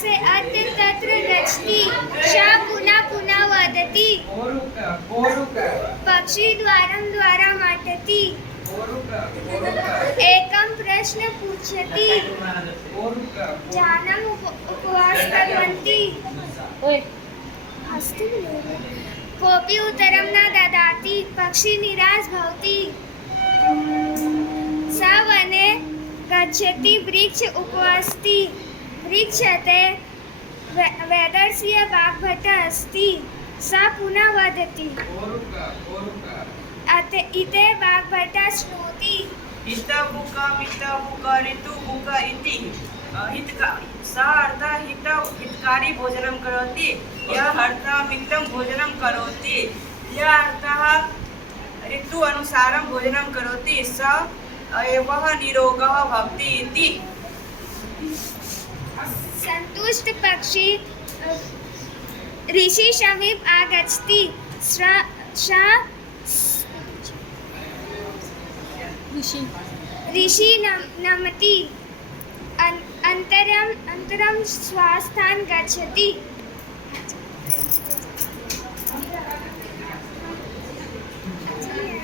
से अत्र तत्र गच्छति स पुनः पुनः वदति पक्षी द्वारं द्वारम् अटति एकं प्रश्न पूछति जानम् उपवास कुर्वन्ति कोऽपि उत्तरं न ददाति पक्षी निराश भवति स वने गच्छति वृक्ष उपवसति वृक्षते वेदर्षीय वाग्भटः अस्ति स पुनः वदति इते वाग्भटः शृणोति हितबुक ऋतुबुक इति स अर्थः हितकारी भोजनं करोति यः अर्थः मित्रं भोजनं करोति यः अर्थः ऋतु अनुसारं भोजनं करोति स एवः निरोगः भवति इति। संतुष्ट पक्षी ऋषि समीप आगच्छति ऋषि नमति अन्तरं स्वस्थान गच्छति।